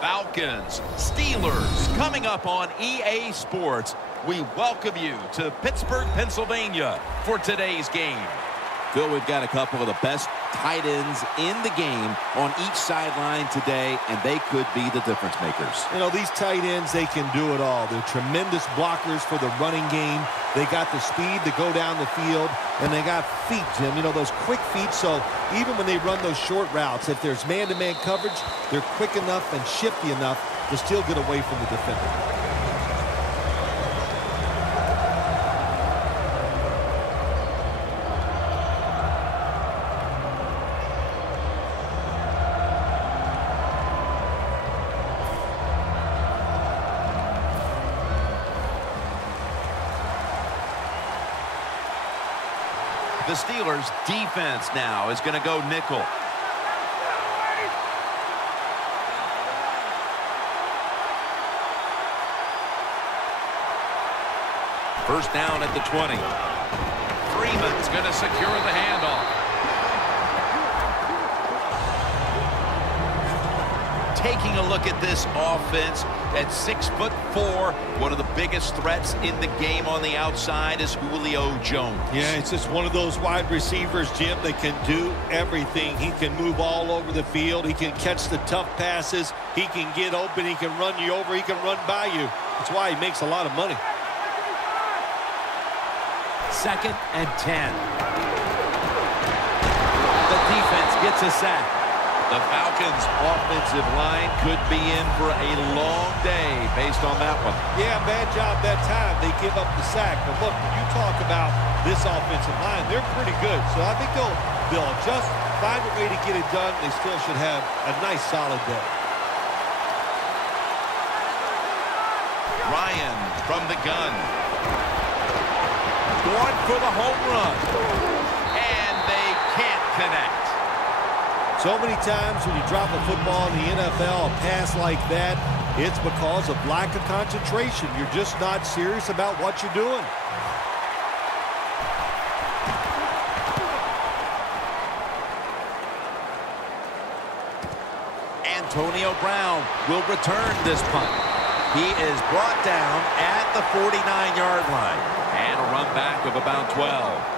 Falcons, Steelers, coming up on EA Sports. We welcome you to Pittsburgh, Pennsylvania for today's game. Phil, we've got a couple of the best tight ends in the game on each sideline today, and they could be the difference makers. You know, these tight ends, they can do it all. They're tremendous blockers for the running game. They got the speed to go down the field, and they got feet, Jim. You know, those quick feet, so even when they run those short routes, if there's man-to-man coverage, they're quick enough and shifty enough to still get away from the defender. The Steelers defense now is going to go nickel. First down at the 20. Freeman's going to secure the handoff. Taking a look at this offense at 6'4", one of the biggest threats in the game on the outside is Julio Jones. Yeah, it's just one of those wide receivers, Jim, that can do everything. He can move all over the field. He can catch the tough passes. He can get open. He can run you over. He can run by you. That's why he makes a lot of money. 2nd and 10. The defense gets a sack. The Falcons' offensive line could be in for a long day based on that one. Yeah, bad job that time. They give up the sack. But look, when you talk about this offensive line, they're pretty good. So I think they'll adjust, find a way to get it done. They still should have a nice, solid day. Ryan from the gun. Going for the home run. And they can't connect. So many times when you drop a football in the NFL, a pass like that, it's because of lack of concentration. You're just not serious about what you're doing. Antonio Brown will return this punt. He is brought down at the 49-yard line. And a run back of about 12.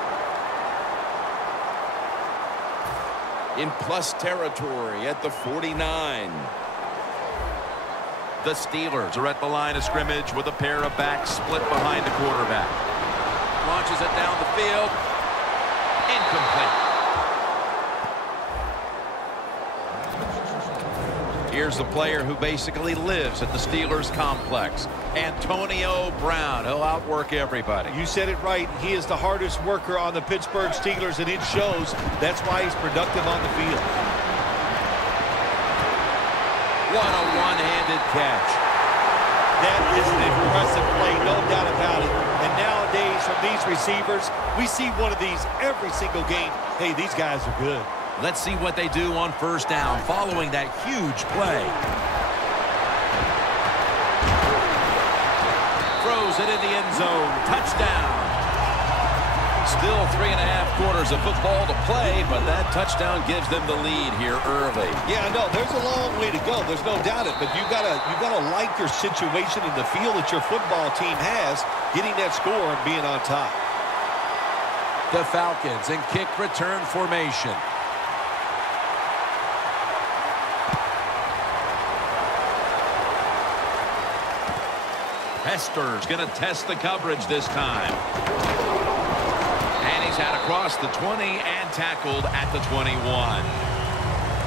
In plus territory at the 49. The Steelers are at the line of scrimmage with a pair of backs split behind the quarterback. Launches it down the field. Incomplete. Here's the player who basically lives at the Steelers complex. Antonio Brown. He'll outwork everybody. You said it right. He is the hardest worker on the Pittsburgh Steelers, and it shows. That's why he's productive on the field. What a one-handed catch. That is an impressive play, no doubt about it. And nowadays, from these receivers, we see one of these every single game. Hey, these guys are good. Let's see what they do on first down following that huge play. Throws it in the end zone. Touchdown. Still 3.5 quarters of football to play, but that touchdown gives them the lead here early. Yeah, I know. There's a long way to go. There's no doubt it. But you gotta like your situation in the field that your football team has, getting that score and being on top. The Falcons in kick return formation. Hester's going to test the coverage this time. And he's had across the 20 and tackled at the 21.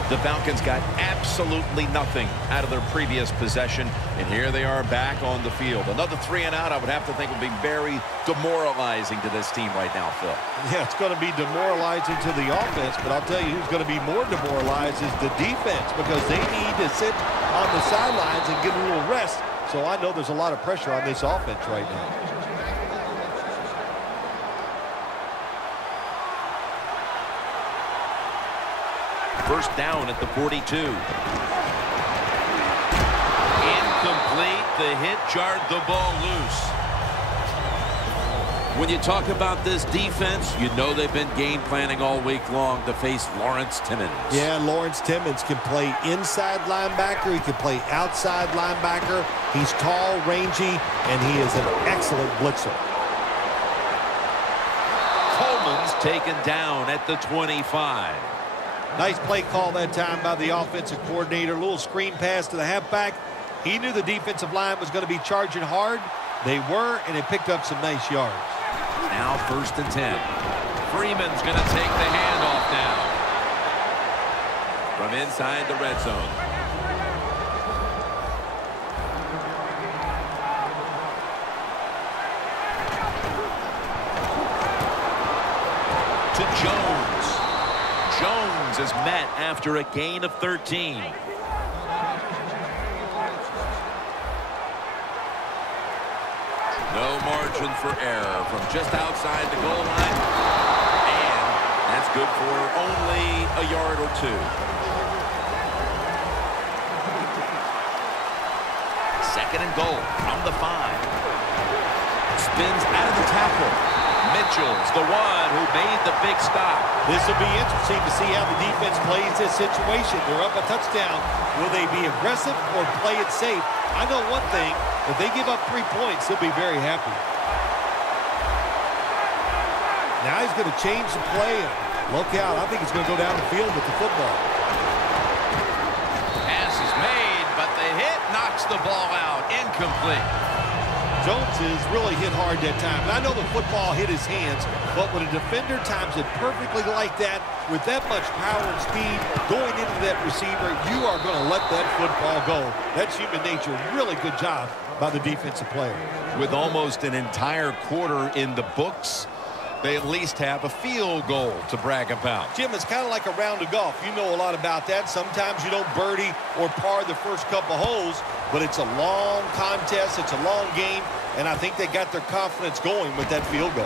The Falcons got absolutely nothing out of their previous possession, and here they are back on the field. Another 3 and out, I would have to think, would be very demoralizing to this team right now, Phil. Yeah, it's going to be demoralizing to the offense, but I'll tell you who's going to be more demoralized is the defense, because they need to sit on the sidelines and get a little rest. So I know there's a lot of pressure on this offense right now. First down at the 42. Incomplete. The hit jarred the ball loose. When you talk about this defense, you know they've been game planning all week long to face Lawrence Timmons. Yeah, Lawrence Timmons can play inside linebacker. He can play outside linebacker. He's tall, rangy, and he is an excellent blitzer. Coleman's taken down at the 25. Nice play call that time by the offensive coordinator. A little screen pass to the halfback. He knew the defensive line was going to be charging hard. They were, and it picked up some nice yards. Now 1st and 10. Freeman's going to take the handoff now. From inside the red zone. To Jones. Jones is met after a gain of 13. No margin for error from just outside the goal line. And that's good for only a yard or 2. 2nd and goal from the 5. Spins out of the tackle. Mitchell's the one who made the big stop. This will be interesting to see how the defense plays this situation. They're up a touchdown. Will they be aggressive or play it safe? I know one thing. If they give up 3 points, they'll be very happy. Now he's going to change the play. And look out. I think he's going to go down the field with the football. Pass is made, but the hit knocks the ball out. Incomplete. Jones is really hit hard that time. And I know the football hit his hands, but when a defender times it perfectly like that, with that much power and speed going into that receiver, you are going to let that football go. That's human nature. Really good job by the defensive player. With almost an entire quarter in the books, they at least have a field goal to brag about. Jim, it's kind of like a round of golf. You know a lot about that. Sometimes you don't birdie or par the first couple holes, but it's a long contest. It's a long game, and I think they got their confidence going with that field goal.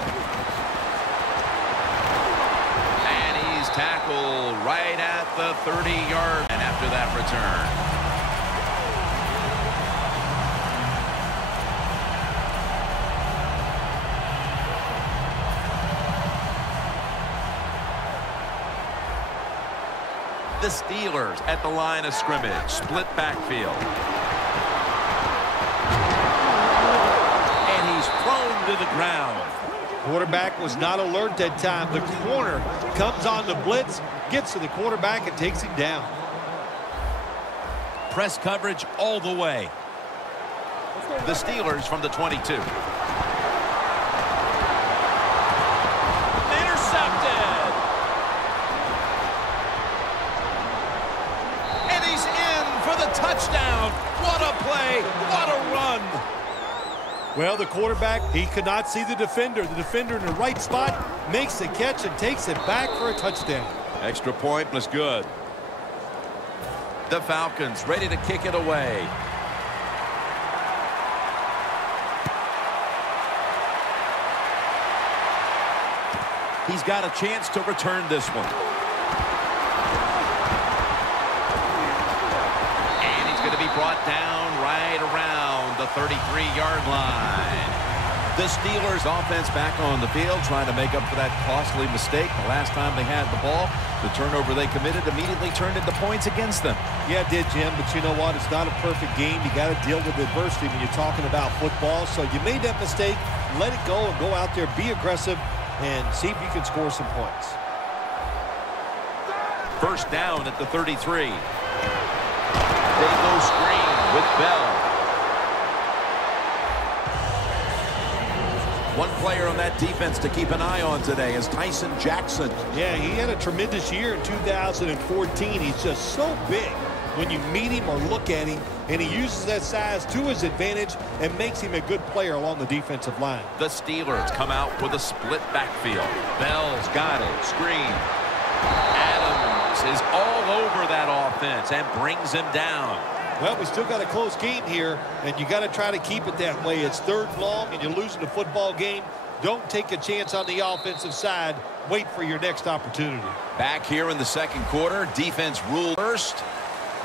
And he's tackled right at the 30-yard and after that return. The Steelers at the line of scrimmage. Split backfield. And he's thrown to the ground. Quarterback was not alert that time. The corner comes on the blitz, gets to the quarterback, and takes him down. Press coverage all the way. The Steelers from the 22. Intercepted. And he's in for the touchdown. What a play. What a run. Well, the quarterback, he could not see the defender. The defender in the right spot makes the catch and takes it back for a touchdown. Extra point was good. The Falcons ready to kick it away. He's got a chance to return this one. And he's going to be brought down right around the 33-yard line. The Steelers offense back on the field trying to make up for that costly mistake. The last time they had the ball, the turnover they committed immediately turned into points against them. Yeah, it did, Jim, but you know what? It's not a perfect game. You got to deal with adversity when you're talking about football. So you made that mistake, let it go, and go out there, be aggressive, and see if you can score some points. First down at the 33. They go screen with Bell. One player on that defense to keep an eye on today is Tyson Jackson. Yeah, he had a tremendous year in 2014. He's just so big when you meet him or look at him, and he uses that size to his advantage and makes him a good player along the defensive line. The Steelers come out with a split backfield. Bell's got it. Screen. Adams is all over that offense and brings him down. Well, we still got a close game here, and you got to try to keep it that way. It's third and long, and you're losing the football game. Don't take a chance on the offensive side. Wait for your next opportunity. Back here in the second quarter, defense ruled first.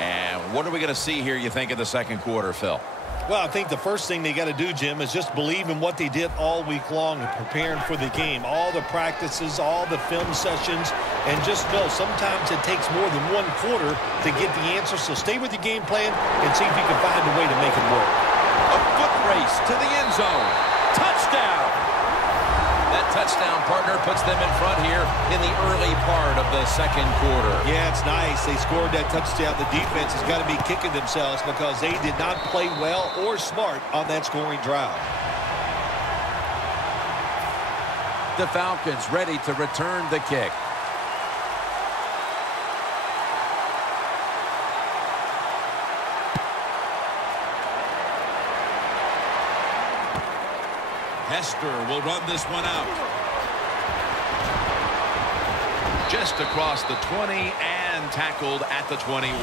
And what are we going to see here, you think, in the second quarter, Phil? Well, I think the first thing they got to do, Jim, is just believe in what they did all week long and preparing for the game. All the practices, all the film sessions, and just know sometimes it takes more than one quarter to get the answer. So stay with your game plan and see if you can find a way to make it work. A foot race to the end zone. Touchdown! That touchdown partner puts them in front here in the early part of the second quarter. Yeah, it's nice. They scored that touchdown. The defense has got to be kicking themselves because they did not play well or smart on that scoring drive. The Falcons ready to return the kick. Hester will run this one out. Just across the 20 and tackled at the 21.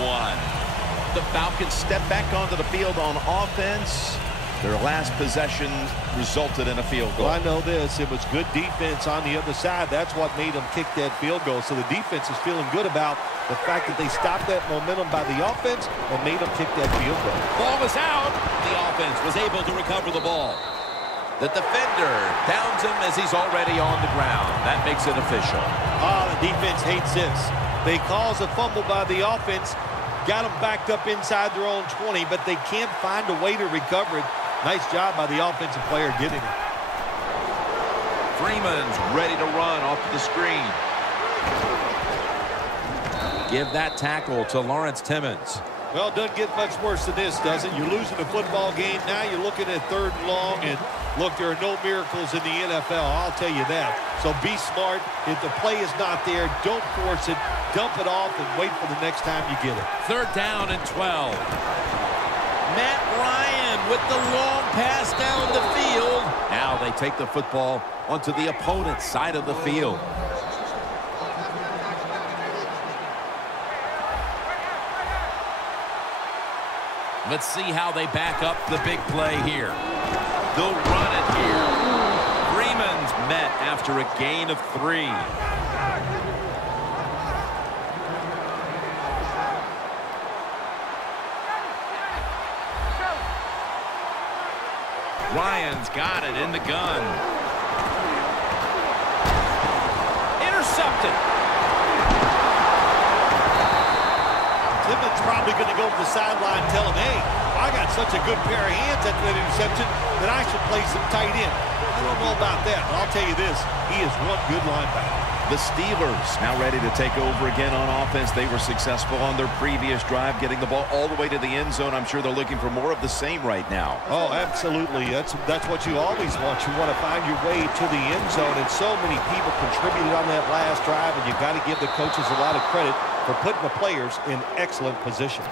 The Falcons step back onto the field on offense. Their last possession resulted in a field goal. Well, I know this. It was good defense on the other side. That's what made them kick that field goal. So the defense is feeling good about the fact that they stopped that momentum by the offense and made them kick that field goal. Ball was out. The offense was able to recover the ball. The defender downs him as he's already on the ground. That makes it official. The defense hates this. They cause a fumble by the offense, got them backed up inside their own 20, but they can't find a way to recover it. Nice job by the offensive player getting it. Freeman's ready to run off the screen. Give that tackle to Lawrence Timmons. Well, it doesn't get much worse than this, does it? You're losing a football game. Now you're looking at 3rd and long, and look, there are no miracles in the NFL, I'll tell you that. So be smart. If the play is not there, don't force it. Dump it off and wait for the next time you get it. 3rd down and 12. Matt Ryan with the long pass down the field. Now they take the football onto the opponent's side of the field. Let's see how they back up the big play here. They'll run it here. Freeman's met after a gain of 3. Ryan's got it in the gun. Intercepted. Timmons probably going to go to the sideline and tell him, hey, I got such a good pair of hands after that interception that I should play some tight end. I don't know about that, but I'll tell you this, he is one good linebacker. The Steelers now ready to take over again on offense. They were successful on their previous drive, getting the ball all the way to the end zone. I'm sure they're looking for more of the same right now. Oh, absolutely. That's what you always want. You want to find your way to the end zone, and so many people contributed on that last drive, and you've got to give the coaches a lot of credit for putting the players in excellent position.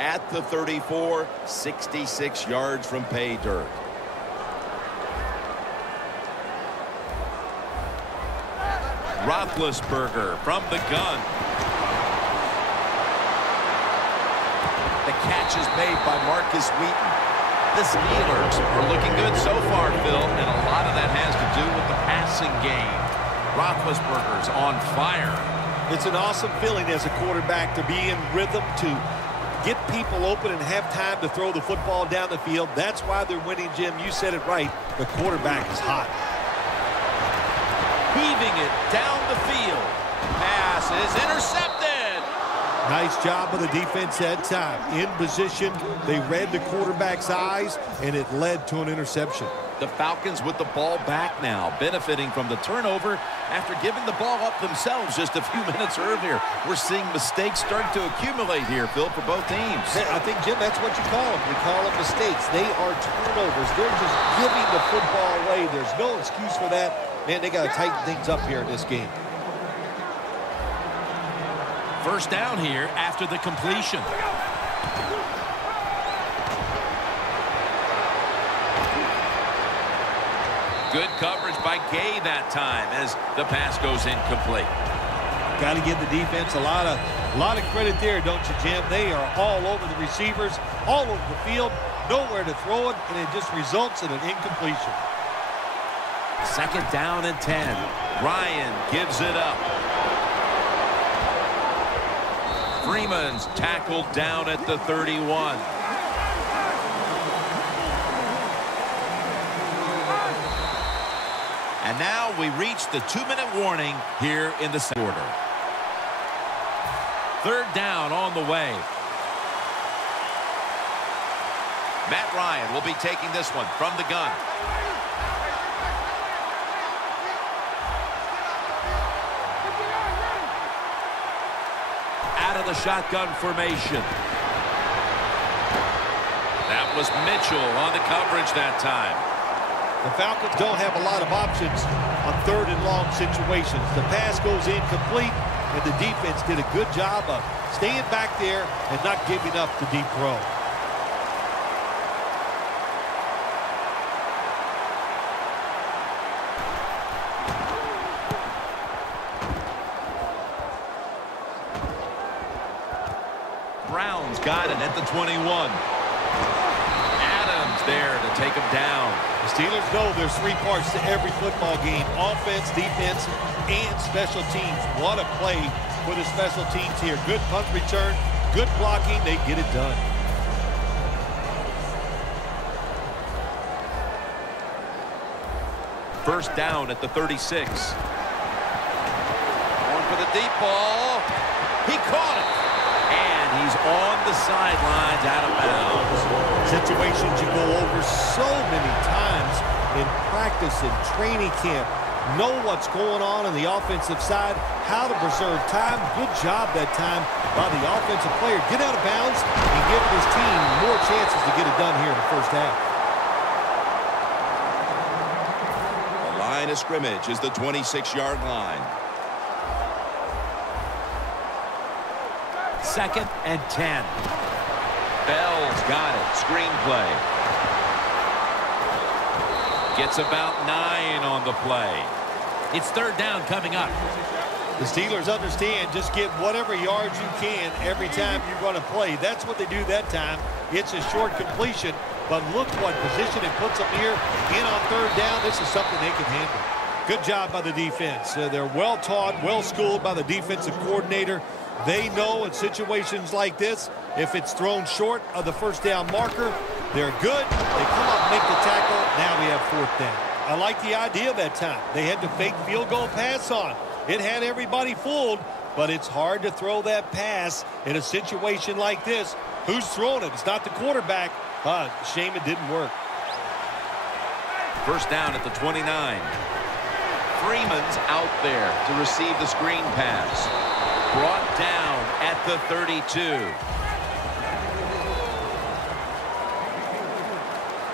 At the 34, 66 yards from pay dirt. Roethlisberger from the gun. The catch is made by Marcus Wheaton. The Steelers are looking good so far, Phil, and a lot of that has to do with the passing game. Roethlisberger's on fire. It's an awesome feeling as a quarterback to be in rhythm, to get people open and have time to throw the football down the field. That's why they're winning, Jim. You said it right. The quarterback is hot. Weaving it down the field. Pass is intercepted. Nice job of the defense that time. In position, they read the quarterback's eyes, and it led to an interception. The Falcons with the ball back now, benefiting from the turnover after giving the ball up themselves just a few minutes earlier. We're seeing mistakes starting to accumulate here, Phil, for both teams. I think, Jim, that's what you call them. You call them mistakes. They are turnovers. They're just giving the football away. There's no excuse for that. Man, they got to tighten things up here in this game. First down here after the completion. Good coverage by Gay that time as the pass goes incomplete. Got to give the defense a lot of credit there, don't you, Jim? They are all over the receivers, all over the field, nowhere to throw it, and it just results in an incompletion. 2nd down and 10. Ryan gives it up. Freeman's tackled down at the 31. And now we reach the 2-minute warning here in the second quarter. Third down on the way. Matt Ryan will be taking this one from the gun. Out of the shotgun formation. That was Mitchell on the coverage that time. The Falcons don't have a lot of options on third and long situations. The pass goes incomplete, and the defense did a good job of staying back there and not giving up the deep throw. Brown's got it at the 21. Adams there to take him down. The Steelers know there's three parts to every football game: offense, defense, and special teams. What a play for the special teams here. Good punt return, good blocking. They get it done. First down at the 36. Going for the deep ball. He caught it. And he's on the sidelines out of bounds. Situations you go over so many times in practice and training camp. Know what's going on the offensive side, how to preserve time. Good job that time by the offensive player. Get out of bounds and give his team more chances to get it done here in the first half. The line of scrimmage is the 26-yard line. 2nd and 10. Bell's got it. Screenplay. Gets about 9 on the play. It's third down coming up. The Steelers understand just get whatever yards you can every time you're going to play. That's what they do that time. It's a short completion, but look what position it puts them here in on third down. This is something they can handle. Good job by the defense. They're well taught, well schooled by the defensive coordinator. They know in situations like this, if it's thrown short of the first down marker, they're good. They come up and make the tackle. Now we have fourth down. I like the idea that time. They had the fake field goal pass on. It had everybody fooled, but it's hard to throw that pass in a situation like this. Who's throwing it? It's not the quarterback. Shame it didn't work. First down at the 29. Freeman's out there to receive the screen pass. Brought down at the 32.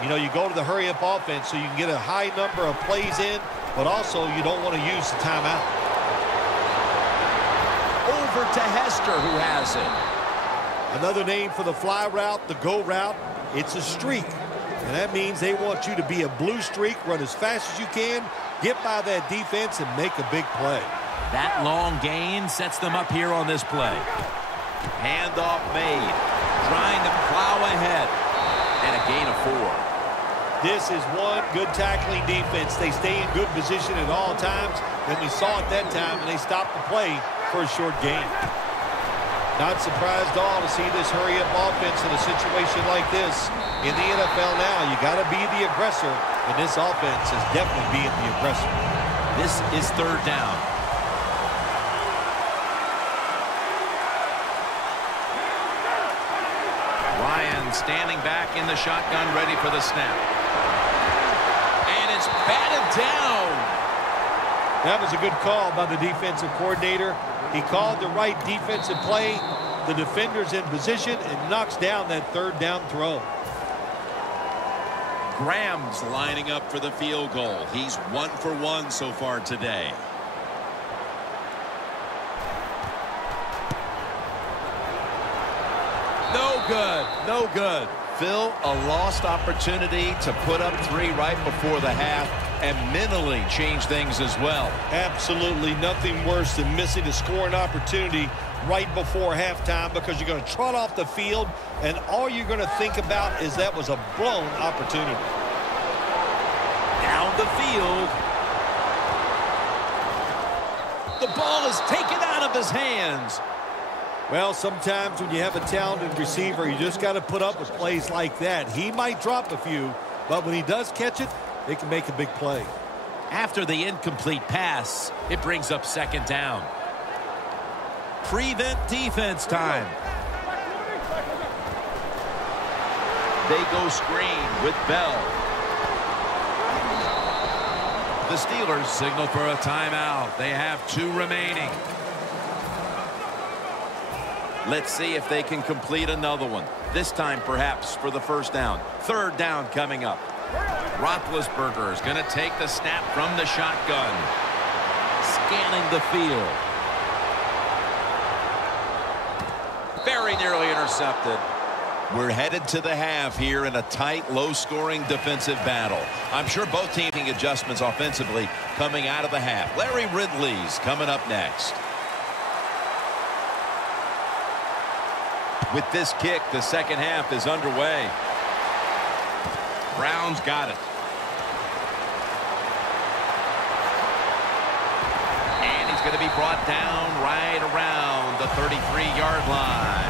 You know, you go to the hurry-up offense so you can get a high number of plays in, but also you don't want to use the timeout. Over to Hester, who has it. Another name for the fly route, the go route, it's a streak. And that means they want you to be a blue streak, run as fast as you can, get by that defense, and make a big play. That long gain sets them up here on this play. Handoff made. Trying to plow ahead. And a gain of 4. This is one good tackling defense. They stay in good position at all times. And we saw it that time, and they stopped the play for a short gain. Not surprised at all to see this hurry-up offense in a situation like this. In the NFL now, you got to be the aggressor, and this offense is definitely being the aggressor. This is third down. Ryan standing back in the shotgun, ready for the snap. And it's batted down. That was a good call by the defensive coordinator. He called the right defensive play. The defender's in position and knocks down that third down throw. Graham's lining up for the field goal. He's 1 for 1 so far today. No good. No good. Phil, a lost opportunity to put up 3 right before the half and mentally change things as well. Absolutely nothing worse than missing a scoring opportunity right before halftime, because you're going to trot off the field and all you're going to think about is that was a blown opportunity. Down the field. The ball is taken out of his hands. Well, sometimes when you have a talented receiver, you just got to put up with plays like that. He might drop a few, but when he does catch it, it can make a big play. After the incomplete pass, it brings up second down. Prevent defense time. They go screen with Bell. The Steelers signal for a timeout. They have 2 remaining. Let's see if they can complete another one. This time, perhaps, for the first down. Third down coming up. Roethlisberger is going to take the snap from the shotgun. Scanning the field. Very nearly intercepted. We're headed to the half here in a tight, low-scoring defensive battle. I'm sure both teams making adjustments offensively coming out of the half. Larry Ridley's coming up next. With this kick, the second half is underway. Brown's got it. And he's going to be brought down right around the 33-yard line.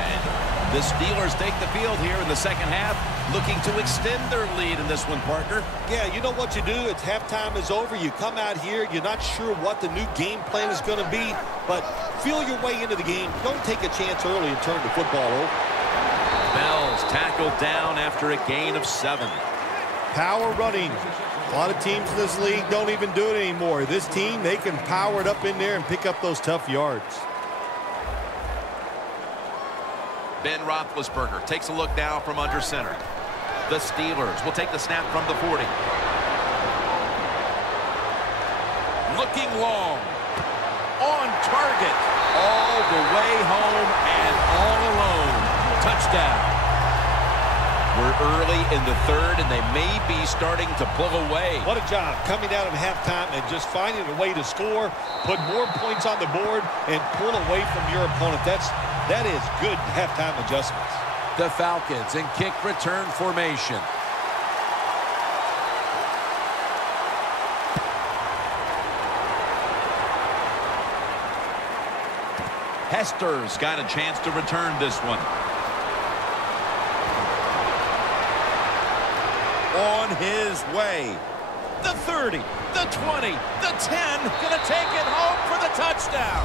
The Steelers take the field here in the second half, looking to extend their lead in this one, partner. Yeah, you know what you do? It's halftime is over. You come out here, you're not sure what the new game plan is going to be, but feel your way into the game. Don't take a chance early and turn the football over. Bell's tackled down after a gain of 7. Power running. A lot of teams in this league don't even do it anymore. This team, they can power it up in there and pick up those tough yards. Ben Roethlisberger takes a look now from under center. The Steelers will take the snap from the 40. Looking long. On target. All the way home and all alone. Touchdown. We're early in the third, and they may be starting to pull away. What a job coming out of halftime and just finding a way to score, put more points on the board, and pull away from your opponent. That is good halftime adjustments. The Falcons in kick return formation. Hester's got a chance to return this one. On his way. The 30, the 20, the 10, gonna take it home for the touchdown.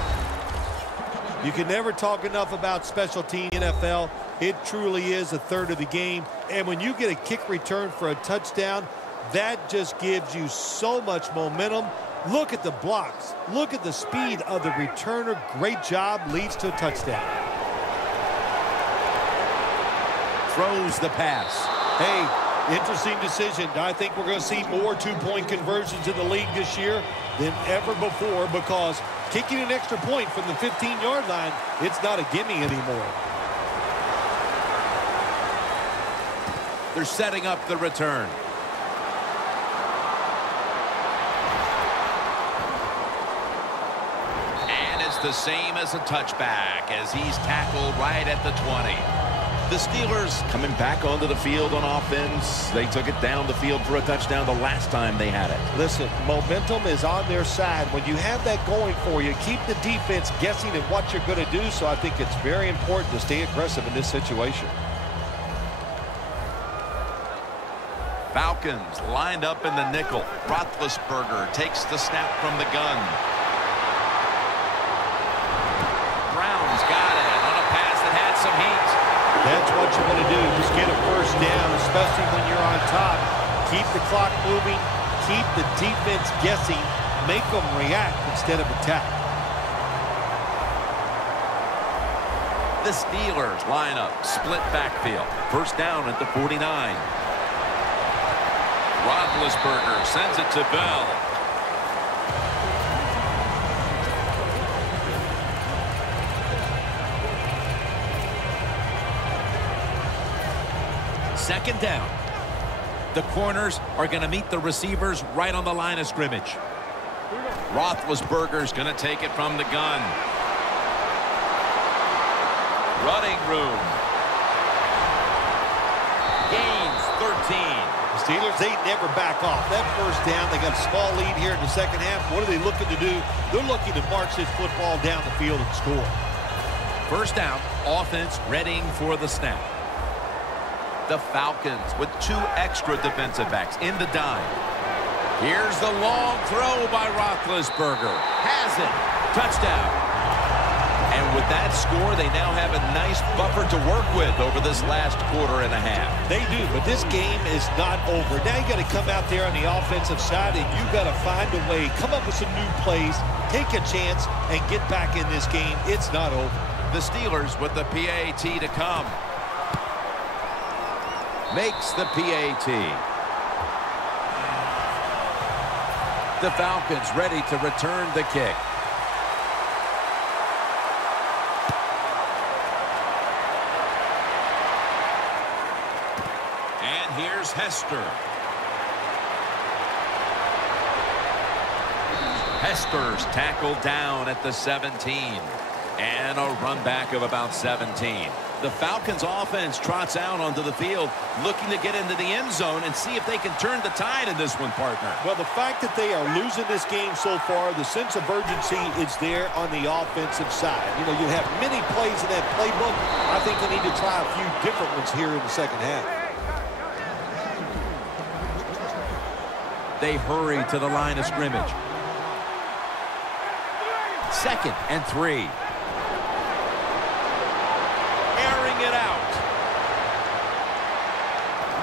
You can never talk enough about special team NFL. It truly is a third of the game. And when you get a kick return for a touchdown, that just gives you so much momentum. Look at the blocks. Look at the speed of the returner. Great job. Leads to a touchdown. Throws the pass. Hey, interesting decision. I think we're going to see more two-point conversions in the league this year than ever before, because kicking an extra point from the 15-yard line, it's not a gimme anymore. They're setting up the return. And it's the same as a touchback as he's tackled right at the 20. The Steelers coming back onto the field on offense. They took it down the field for a touchdown the last time they had it. Listen, momentum is on their side. When you have that going for you, keep the defense guessing at what you're going to do. So I think it's very important to stay aggressive in this situation. Falcons lined up in the nickel. Roethlisberger takes the snap from the gun. Brown's got it on a pass that had some heat. That's what you want to do. Just get a first down, especially when you're on top. Keep the clock moving. Keep the defense guessing. Make them react instead of attack. The Steelers line up. Split backfield. First down at the 49. Roethlisberger sends it to Bell. Second down. The corners are going to meet the receivers right on the line of scrimmage. Roethlisberger's going to take it from the gun. Running room. Gains 13. The Steelers, they never back off. That first down, they got a small lead here in the second half. What are they looking to do? They're looking to march this football down the field and score. First down, offense readying for the snap. The Falcons with 2 extra defensive backs in the dime. Here's the long throw by Roethlisberger. Has it. Touchdown. And with that score, they now have a nice buffer to work with over this last quarter and a half. They do, but this game is not over. Now you got to come out there on the offensive side, and you got to find a way, come up with some new plays, take a chance, and get back in this game. It's not over. The Steelers with the PAT to come. Makes the PAT. The Falcons ready to return the kick. And here's Hester. Hester's tackled down at the 17. And a run back of about 17. The Falcons offense trots out onto the field, looking to get into the end zone and see if they can turn the tide in this one, partner. Well, the fact that they are losing this game so far, the sense of urgency is there on the offensive side. You know, you have many plays in that playbook. I think they need to try a few different ones here in the second half. They hurry to the line of scrimmage. 2nd and 3. It out.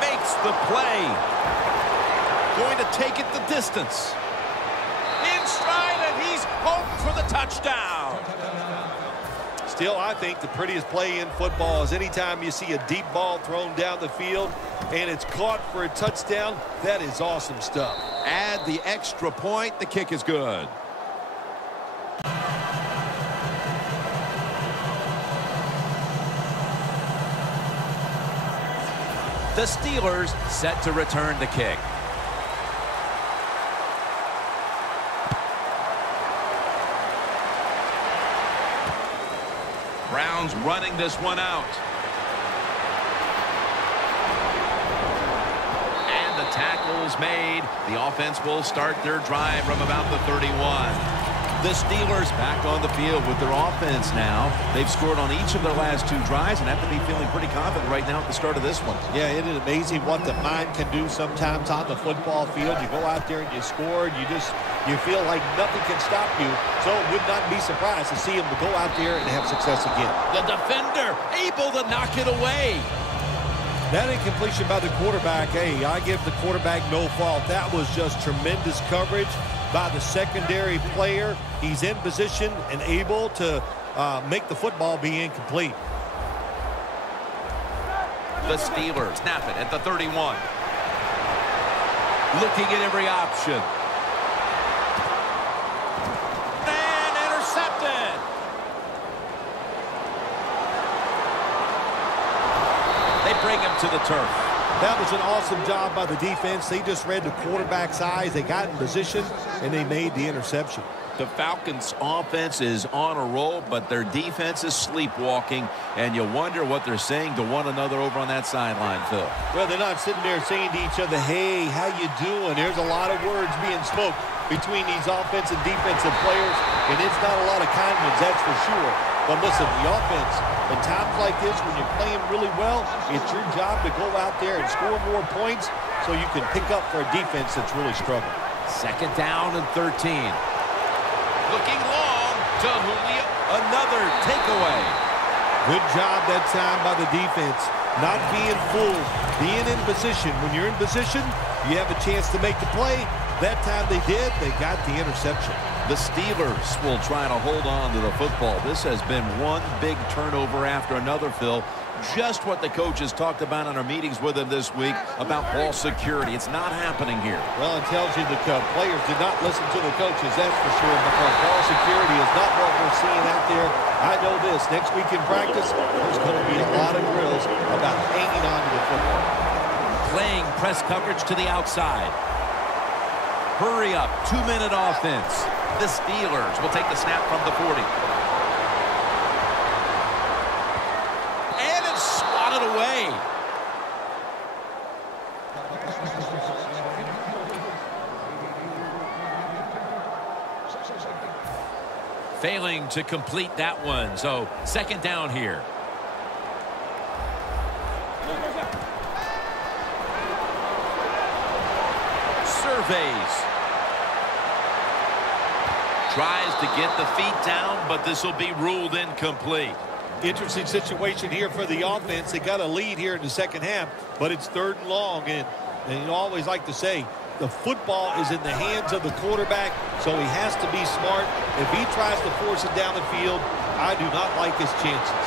Makes the play. Going to take it the distance. In stride, and he's home for the touchdown. Still, I think the prettiest play in football is anytime you see a deep ball thrown down the field and it's caught for a touchdown. That is awesome stuff. Add the extra point. The kick is good. The Steelers set to return the kick. Browns running this one out. And the tackle's made. The offense will start their drive from about the 31. The Steelers back on the field with their offense now. They've scored on each of their last 2 drives and have to be feeling pretty confident right now at the start of this one. Yeah, it is amazing what the mind can do sometimes on the football field. You go out there and you score, and you feel like nothing can stop you. So it would not be surprised to see him go out there and have success again. The defender able to knock it away. That incompletion by the quarterback, hey, I give the quarterback no fault. That was just tremendous coverage by the secondary player. He's in position and able to make the football be incomplete. The Steelers snap it at the 31. Looking at every option. And intercepted. They bring him to the turf. That was an awesome job by the defense. They just read the quarterback's eyes. They got in position, and they made the interception. The Falcons' offense is on a roll, but their defense is sleepwalking, and you wonder what they're saying to one another over on that sideline, Phil. Well, they're not sitting there saying to each other, hey, how you doing? There's a lot of words being spoke between these offensive and defensive players, and it's not a lot of kindness, that's for sure. But listen, the offense, in times like this, when you're playing really well, it's your job to go out there and score more points so you can pick up for a defense that's really struggling. 2nd down and 13. Looking long to Julio. Another takeaway. Good job that time by the defense. Not being fooled, being in position. When you're in position, you have a chance to make the play. That time they did. They got the interception. The Steelers will try to hold on to the football. This has been one big turnover after another, Phil. Just what the coaches talked about in our meetings with him this week about ball security. It's not happening here. Well, it tells you the players did not listen to the coaches, that's for sure, because ball security is not what we're seeing out there. I know this. Next week in practice, there's going to be a lot of drills about hanging on to the football. Playing press coverage to the outside. Hurry up, 2-minute offense. The Steelers will take the snap from the 40. And it's swatted away. Failing to complete that one. So second down here. Surveys. Tries to get the feet down, but this will be ruled incomplete. Interesting situation here for the offense. They got a lead here in the second half, but it's 3rd and long. And you always like to say, the football is in the hands of the quarterback, so he has to be smart. If he tries to force it down the field, I do not like his chances.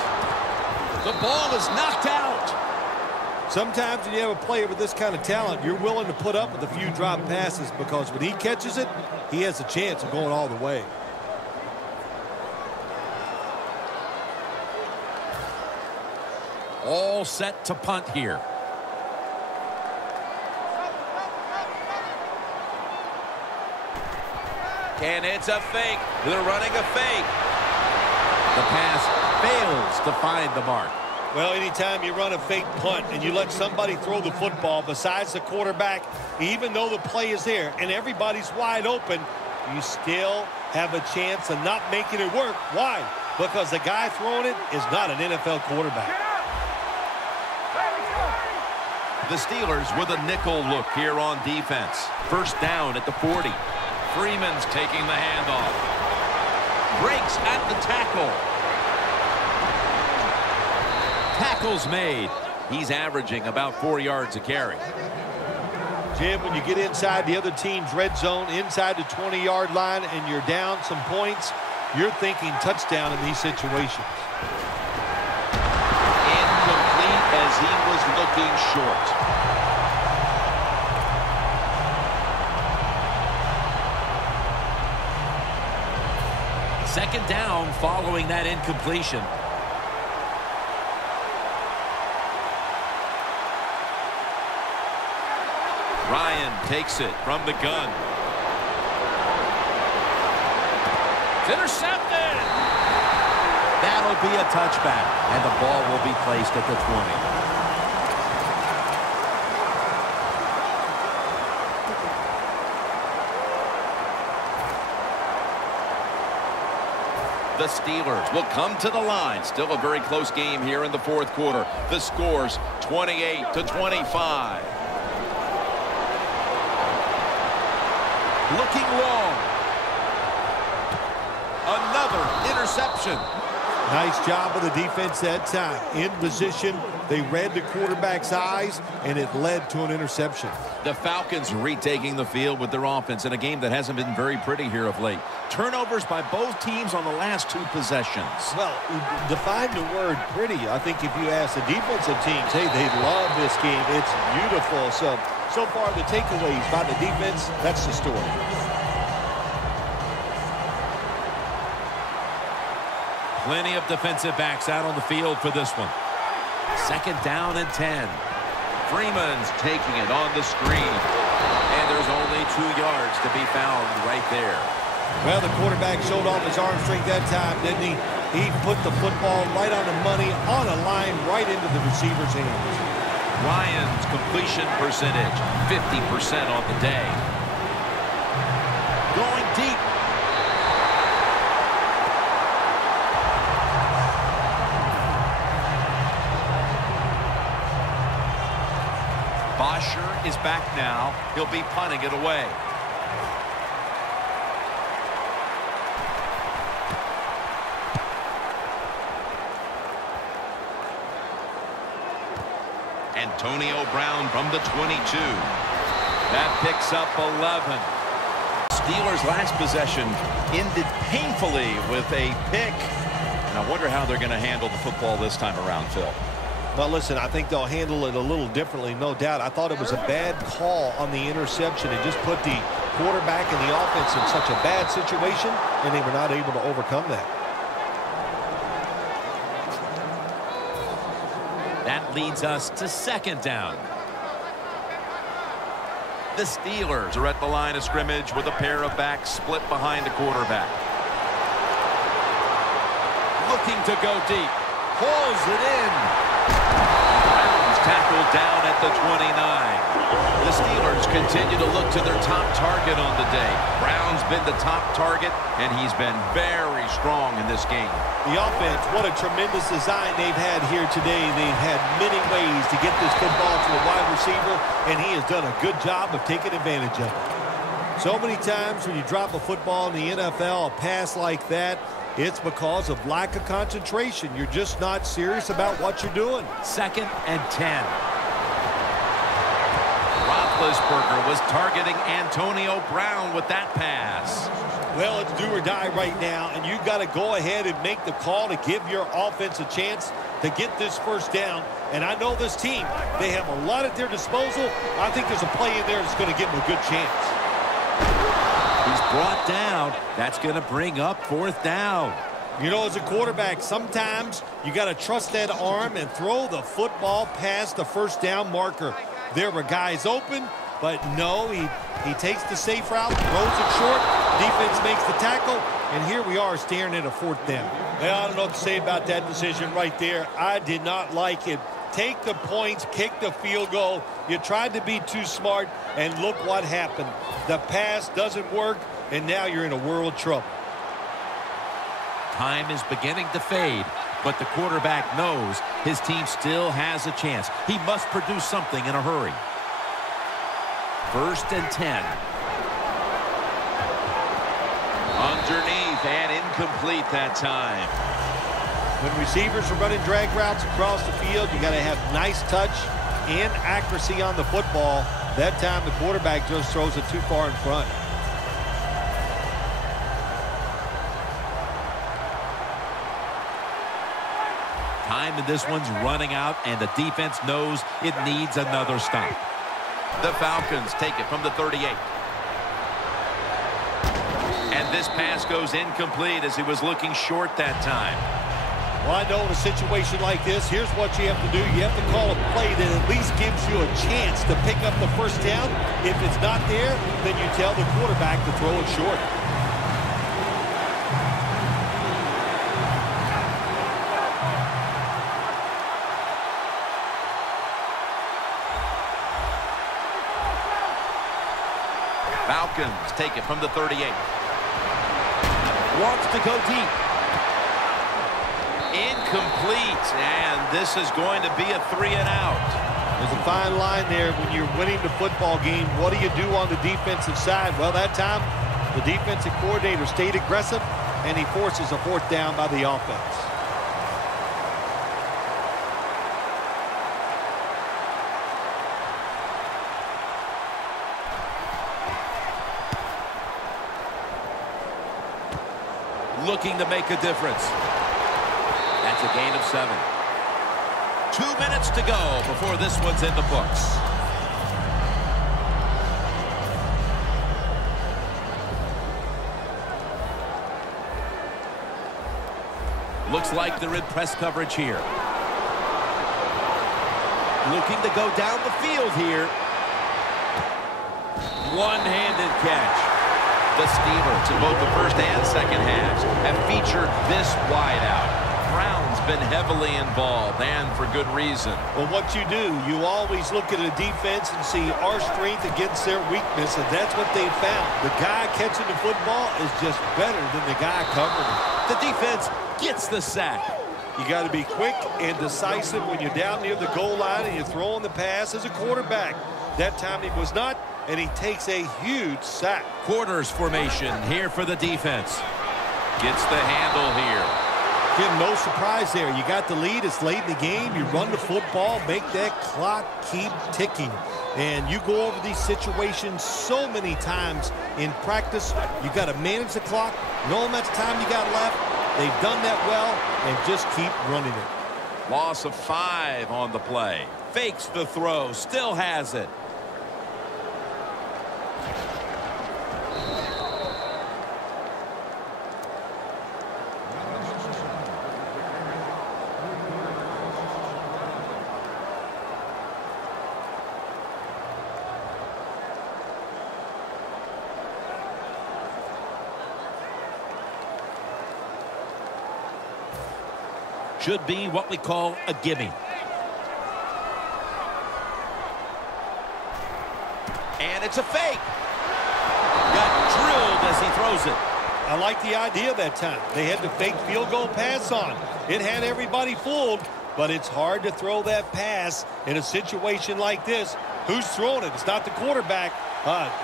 The ball is knocked out. Sometimes when you have a player with this kind of talent, you're willing to put up with a few drop passes because when he catches it, he has a chance of going all the way. All set to punt here. And it's a fake. They're running a fake. The pass fails to find the mark. Well, anytime you run a fake punt and you let somebody throw the football besides the quarterback, even though the play is there and everybody's wide open, you still have a chance of not making it work. Why? Because the guy throwing it is not an NFL quarterback. The Steelers with a nickel look here on defense. First down at the 40. Freeman's taking the handoff. Breaks at the tackle. Tackle's made. He's averaging about 4 yards a carry. Jim, when you get inside the other team's red zone, inside the 20-yard line, and you're down some points, you're thinking touchdown in these situations. Incomplete as he was looking short. Second down following that incompletion. Ryan takes it from the gun. It's intercepted. That'll be a touchback, and the ball will be placed at the 20. The Steelers will come to the line. Still a very close game here in the 4th quarter. The score's 28-25. Looking long. Another interception. Nice job of the defense that time. In position, they read the quarterback's eyes, and it led to an interception. The Falcons retaking the field with their offense in a game that hasn't been very pretty here of late. Turnovers by both teams on the last 2 possessions. Well, define the word pretty. I think if you ask the defensive teams, hey, they love this game. It's beautiful. So far, the takeaways by the defense, that's the story. Plenty of defensive backs out on the field for this one. Second down and 10. Freeman's taking it on the screen. And there's only 2 yards to be found right there. Well, the quarterback showed off his arm strength that time, didn't he? He put the football right on the money, on a line, right into the receiver's hands. Ryan's completion percentage, 50% on the day. Going deep. Bosher is back now. He'll be punting it away. Antonio Brown from the 22. That picks up 11. Steelers' last possession ended painfully with a pick. And I wonder how they're going to handle the football this time around, Phil. Well, listen, I think they'll handle it a little differently, no doubt. I thought it was a bad call on the interception. It just put the quarterback and the offense in such a bad situation, and they were not able to overcome that. That leads us to second down. The Steelers are at the line of scrimmage with a pair of backs split behind the quarterback. Looking to go deep. Pulls it in. Brown's tackled down at the 29. The Steelers continue to look to their top target on the day. Brown's been the top target, and he's been very strong in this game. The offense, what a tremendous design they've had here today. They've had many ways to get this football to a wide receiver, and he has done a good job of taking advantage of it. So many times when you drop a football in the NFL, a pass like that, it's because of lack of concentration. You're just not serious about what you're doing. 2nd and 10. Roethlisberger was targeting Antonio Brown with that pass. Well, it's do or die right now, and you've got to go ahead and make the call to give your offense a chance to get this first down. And I know this team, they have a lot at their disposal. I think there's a play in there that's going to give them a good chance. He's brought down. That's going to bring up 4th down. You know, as a quarterback, sometimes you got to trust that arm and throw the football past the first down marker. There were guys open, but no, he takes the safe route, throws it short, defense makes the tackle, and here we are staring at a 4th down. Well, I don't know what to say about that decision right there. I did not like it. Take the points, kick the field goal. You tried to be too smart, and look what happened. The pass doesn't work, and now you're in a world of trouble. Time is beginning to fade, but the quarterback knows his team still has a chance. He must produce something in a hurry. 1st and 10. Underneath and incomplete that time. When receivers are running drag routes across the field, you got to have nice touch and accuracy on the football. That time the quarterback just throws it too far in front. Time in this one's running out, and the defense knows it needs another stop. The Falcons take it from the 38. And this pass goes incomplete as he was looking short that time. Well, I know in a situation like this, here's what you have to do. You have to call a play that at least gives you a chance to pick up the first down. If it's not there, then you tell the quarterback to throw it short. Falcons take it from the 38. Wants to go deep. Incomplete, and this is going to be a 3-and-out. There's a fine line there when you're winning the football game. What do you do on the defensive side? Well, that time, the defensive coordinator stayed aggressive, and he forces a 4th down by the offense. Looking to make a difference. That's a gain of 7. 2 minutes to go before this one's in the books. Looks like they're in press coverage here. Looking to go down the field here. One-handed catch. The Steelers in both the first and second halves have featured this wideout. Brown's been heavily involved, and for good reason. Well, what you do, you always look at a defense and see our strength against their weakness, and that's what they found. The guy catching the football is just better than the guy covering it. The defense gets the sack. You got to be quick and decisive when you're down near the goal line and you're throwing the pass as a quarterback. That time he was not, and he takes a huge sack. Quarters formation here for the defense. Gets the handle here. Jim, no surprise there. You got the lead. It's late in the game. You run the football, make that clock keep ticking. And you go over these situations so many times in practice. You got to manage the clock, know how much time you got left. They've done that well, and just keep running it. Loss of 5 on the play. Fakes the throw, still has it. Should be what we call a gimme. It's a fake. Got drilled as he throws it. I like the idea that time. They had the fake field goal pass on. It had everybody fooled, but it's hard to throw that pass in a situation like this. Who's throwing it? It's not the quarterback.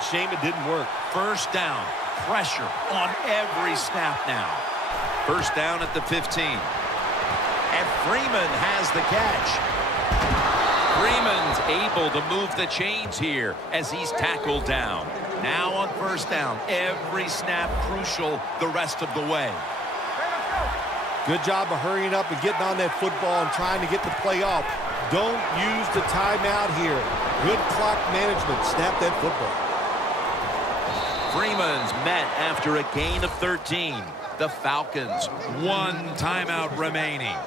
Shame it didn't work. First down. Pressure on every snap now. First down at the 15. And Freeman has the catch. Freeman's able to move the chains here as he's tackled down. Now on first down, every snap crucial the rest of the way. Good job of hurrying up and getting on that football and trying to get the play off. Don't use the timeout here. Good clock management. Snap that football. Freeman's met after a gain of 13. The Falcons, 1 timeout remaining.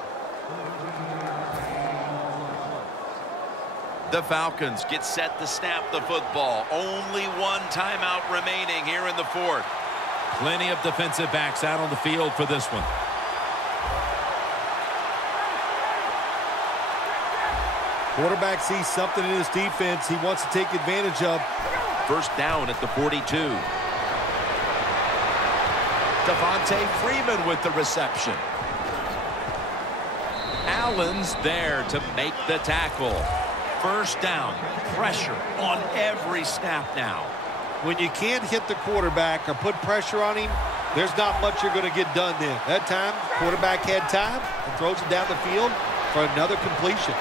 The Falcons get set to snap the football. Only 1 timeout remaining here in the 4th. Plenty of defensive backs out on the field for this one. Quarterback sees something in his defense he wants to take advantage of. First down at the 42. Devontae Freeman with the reception. Allen's there to make the tackle. First down. Pressure on every snap now. When you can't hit the quarterback or put pressure on him, there's not much you're going to get done then. That time, quarterback had time and throws it down the field for another completion.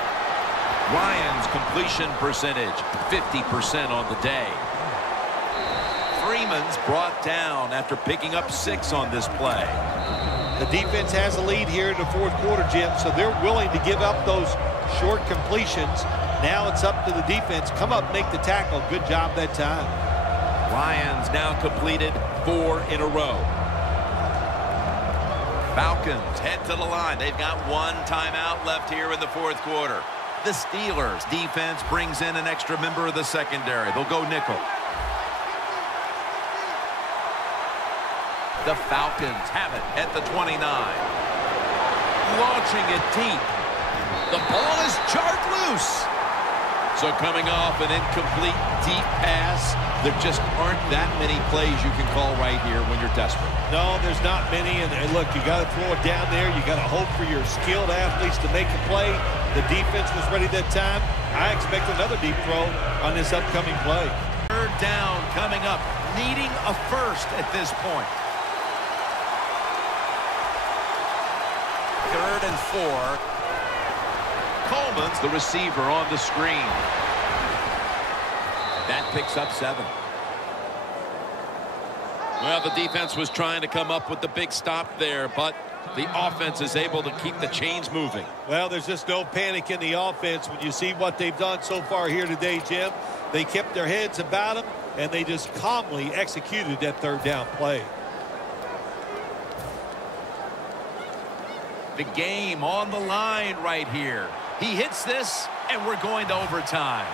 Ryan's completion percentage, 50% on the day. Freeman's brought down after picking up 6 on this play. The defense has a lead here in the 4th quarter, Jim, so they're willing to give up those short completions. Now it's up to the defense. Come up, make the tackle. Good job that time. Ryan's now completed 4 in a row. Falcons head to the line. They've got 1 timeout left here in the 4th quarter. The Steelers defense brings in an extra member of the secondary. They'll go nickel. The Falcons have it at the 29. Launching it deep. The ball is jarred loose. So coming off an incomplete deep pass, there just aren't that many plays you can call right here when you're desperate. No, there's not many. And look, you got to throw it down there. You got to hope for your skilled athletes to make a play. The defense was ready that time. I expect another deep throw on this upcoming play. Third down coming up, needing a first at this point. 3rd and 4. Coleman's the receiver on the screen. That picks up 7. Well, the defense was trying to come up with the big stop there, but the offense is able to keep the chains moving. Well, there's just no panic in the offense when you see what they've done so far here today, Jim. They kept their heads about them, and they just calmly executed that 3rd down play. The game on the line right here. He hits this, and we're going to overtime.